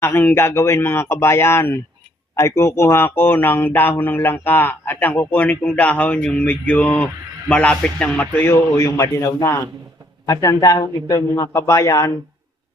Aking gagawin mga kabayan ay kukuha ko ng dahon ng langka at ang kukunin kong dahon yung medyo malapit ng matuyo o yung madilaw na. At ang dahon ito mga kabayan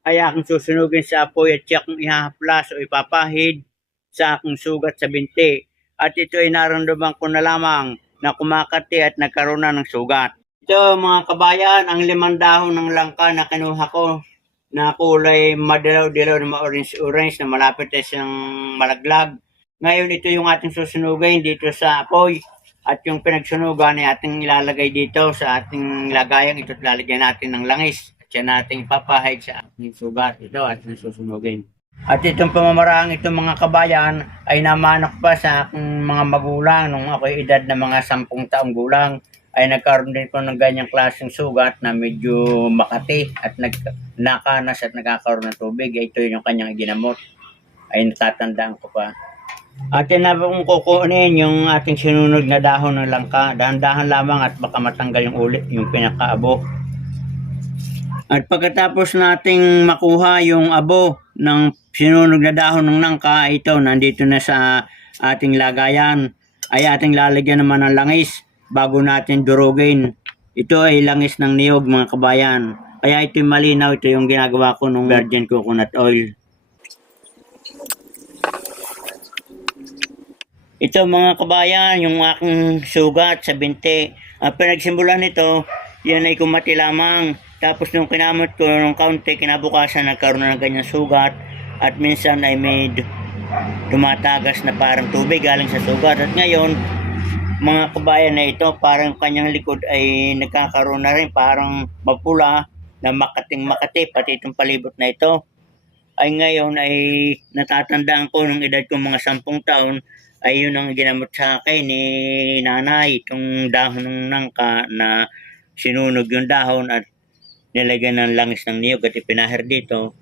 ay aking susunugin sa apoy at siya kong ihahaplas o ipapahid sa aking sugat sa binti. At ito ay naramdaman ko na lamang na kumakati at nagkaroon na ng sugat. Ito mga kabayan, ang 5 dahon ng langka na kinuha ko na kulay madilaw-dilaw na ma-orange-orange na malapit na siyang malaglag. Ngayon ito yung ating susunugin dito sa apoy at yung pinagsunugan ay ating ilalagay dito sa ating lagayan. Ito lalagyan natin ng langis at yan natin ipapahid sa ating sugat. Ito ating susunugin. At itong pamamaraang ito mga kabayan ay namanak pa sa aking mga magulang nung ako'y edad na mga 10 taong gulang ay nagkaroon din po ng ganyang klaseng sugat na medyo makati at nakanas at nagkakaroon ng tubig. Ito yung kanyang ginamot. Ay natatandaan ko pa. At yan na kung kukunin yung ating sinunod na dahon ng langka. Dahan-dahan lamang at baka matanggal yung ulit, yung pinakaabo. At pagkatapos nating makuha yung abo ng sinunog na dahon ng langka, ito nandito na sa ating lagayan. Ay ating lalagyan naman ng langis bago natin durugin. Ito ay langis ng niyog mga kabayan. Kaya ito yung malinaw, ito yung ginagawa ko ng virgin coconut oil. Ito mga kabayan, yung aking sugat sa binti. Pinagsimulan nito, yan ay kumati lamang. Tapos nung kinamot ko ng kaunti, kinabukasan nagkaroon na ng ganyan sugat. At minsan ay may tumatagas na parang tubig galing sa sugat. At ngayon, mga kabayan na ito, parang kanyang likod ay nagkakaroon na rin parang mapula na makating-makati, pati itong palibot na ito. Ay ngayon ay natatandaan ko nung edad ko mga 10 taon, ay yun ang ginamot sa akin ni nanay, itong dahon ng nangka na sinunog yung dahon at nilagyan ng langis ng niyog at ipinahir dito.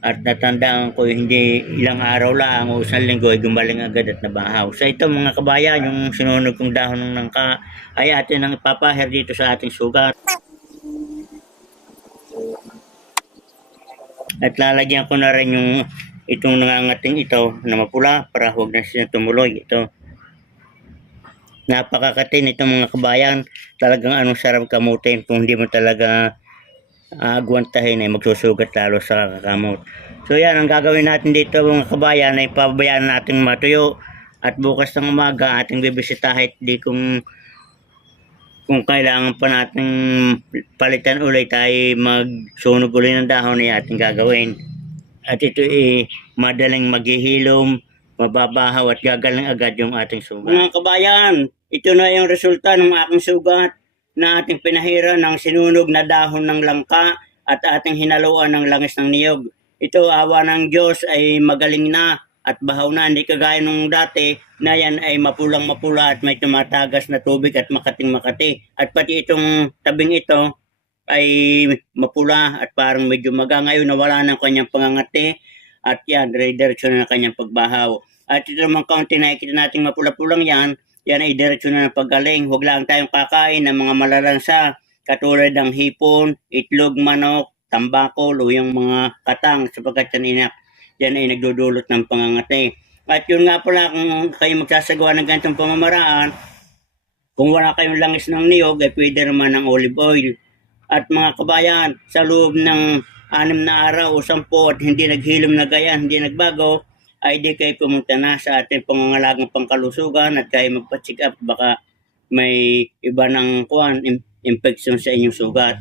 At natandaan ko hindi ilang araw lang o isang linggo ay gumaling agad at nabahaw. So ito mga kabayan, yung sinunog kong dahon ng nangka ay atin ang ipapahir dito sa ating sugat. At lalagyan ko na rin yung itong nangangating ito na mapula para huwag na siya tumuloy. Ito. Napakakatin itong mga kabayan. Talagang anong sarap kamutin kung hindi mo talaga agwantahin ay magsusugat lalo sa kakamot. So yan ang gagawin natin dito mga kabayan ay pabayaan natin matuyo at bukas ng umaga ating bibisitahin di kung kailangan pa natin palitan ulit ay magsunog ulit ng dahon ay ating gagawin. At ito ay madaling maghihilom, mababahaw at gagaling agad yung ating sugat. Mga kabayan, ito na yung resulta ng aking sugat na ating pinahira ng sinunog na dahon ng langka at ating hinaluan ng langis ng niyog. Ito, awa ng Diyos, ay magaling na at bahaw na. Hindi kagaya nung dati na yan ay mapulang-mapula at may tumatagas na tubig at makating-makati. At pati itong tabing ito ay mapula at parang medyo maga. Ngayon nawala ng kanyang pangangati at yan, diretso na ng kanyang pagbahaw. At ito naman kaunti na nakikita natin mapula-pulang yan ay diretso na ng paggaling. Huwag lang tayong kakain ng mga malalansa katulad ng hipon, itlog, manok, tambako, luyang mga katang sapagkat yan ay nagdudulot ng pangangati. At yun nga pala kung kayo magsasagawa ng ganitong pamamaraan, kung wala kayong langis ng niyog ay pwede naman ng olive oil. At mga kabayan, sa loob ng 6 na araw o 10 at hindi naghilom na gaya, hindi nagbago, ay di kayo pumunta na sa ating pangangalagang pangkalusugan at kayo magpa-check up baka may iba ng infection sa inyong sugat.